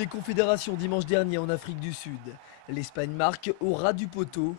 des Confédérations dimanche dernier en Afrique du Sud. L'Espagne marque au ras du poteau.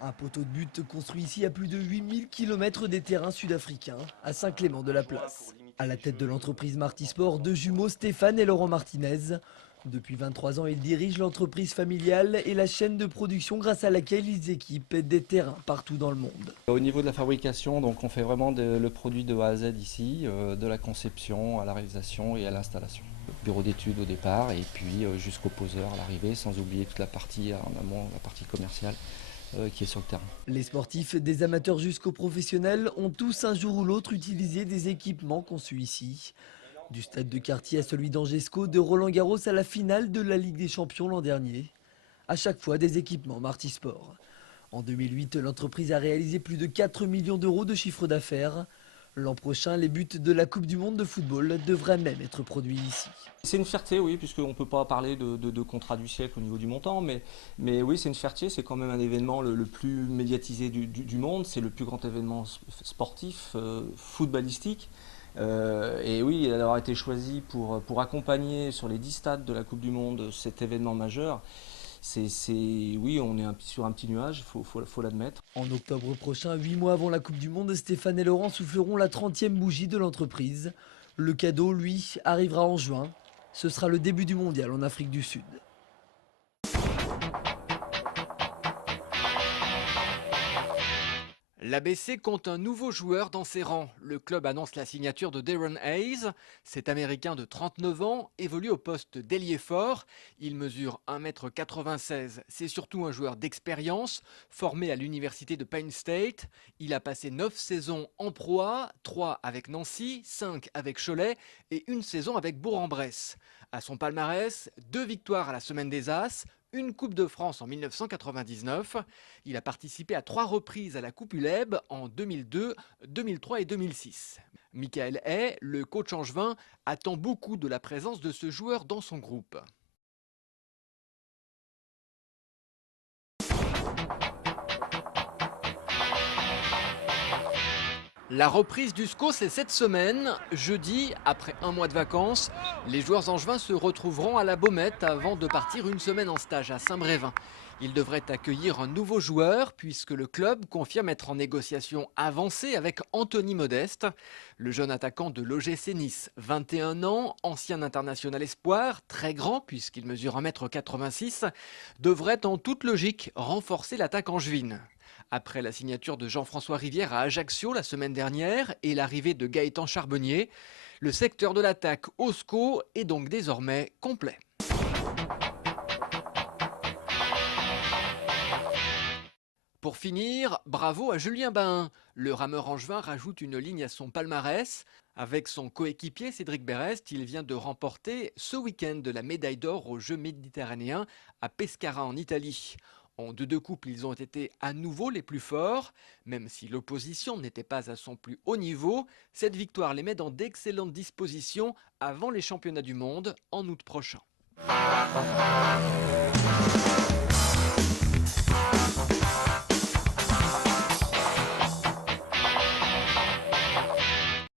Un poteau de but construit ici à plus de 8000 km des terrains sud-africains, à Saint-Clément-de-la-Place. À la tête de l'entreprise Martisport, deux jumeaux Stéphane et Laurent Martinez. Depuis 23 ans, ils dirigent l'entreprise familiale et la chaîne de production grâce à laquelle ils équipent des terrains partout dans le monde. Au niveau de la fabrication, donc on fait vraiment le produit de A à Z ici, de la conception à la réalisation et à l'installation. Bureau d'études au départ et puis jusqu'au poseur à l'arrivée, sans oublier toute la partie en amont, la partie commerciale qui est sur le terrain. Les sportifs, des amateurs jusqu'aux professionnels, ont tous un jour ou l'autre utilisé des équipements conçus ici. Du stade de quartier à celui d'Angesco, de Roland-Garros à la finale de la Ligue des Champions l'an dernier. À chaque fois, des équipements Martisport. En 2008, l'entreprise a réalisé plus de 4 millions d'euros de chiffre d'affaires. L'an prochain, les buts de la Coupe du Monde de football devraient même être produits ici. C'est une fierté, oui, puisqu'on ne peut pas parler de contrat du siècle au niveau du montant, mais oui, c'est une fierté, c'est quand même un événement le plus médiatisé du monde, c'est le plus grand événement sportif, footballistique. Et oui, d'avoir été choisi pour accompagner sur les 10 stades de la Coupe du Monde cet événement majeur, oui, on est sur un petit nuage, faut l'admettre. En octobre prochain, 8 mois avant la Coupe du Monde, Stéphane et Laurent souffleront la 30e bougie de l'entreprise. Le cadeau, lui, arrivera en juin. Ce sera le début du mondial en Afrique du Sud. L'ABC compte un nouveau joueur dans ses rangs. Le club annonce la signature de Darren Hayes. Cet Américain de 39 ans évolue au poste d'ailier fort. Il mesure 1,96 m. C'est surtout un joueur d'expérience, formé à l'université de Penn State. Il a passé 9 saisons en Pro A, 3 avec Nancy, 5 avec Cholet et 1 saison avec Bourg-en-Bresse. À son palmarès, 2 victoires à la Semaine des As, une Coupe de France en 1999. Il a participé à 3 reprises à la Coupe ULEB en 2002, 2003 et 2006. Michael Hay, le coach angevin, attend beaucoup de la présence de ce joueur dans son groupe. La reprise du SCO, c'est cette semaine. Jeudi, après un mois de vacances, les joueurs angevins se retrouveront à la Baumette avant de partir une semaine en stage à Saint-Brévin. Ils devraient accueillir un nouveau joueur puisque le club confirme être en négociation avancée avec Anthony Modeste. Le jeune attaquant de l'OGC Nice, 21 ans, ancien international espoir, très grand puisqu'il mesure 1,86 m, devrait en toute logique renforcer l'attaque angevine. Après la signature de Jean-François Rivière à Ajaccio la semaine dernière et l'arrivée de Gaëtan Charbonnier, le secteur de l'attaque au SCO est donc désormais complet. Pour finir, bravo à Julien Bain. Le rameur angevin rajoute une ligne à son palmarès. Avec son coéquipier Cédric Berest, il vient de remporter ce week-end la médaille d'or aux Jeux méditerranéens à Pescara en Italie. En 2-2 couples, ils ont été à nouveau les plus forts. Même si l'opposition n'était pas à son plus haut niveau, cette victoire les met dans d'excellentes dispositions avant les championnats du monde en août prochain.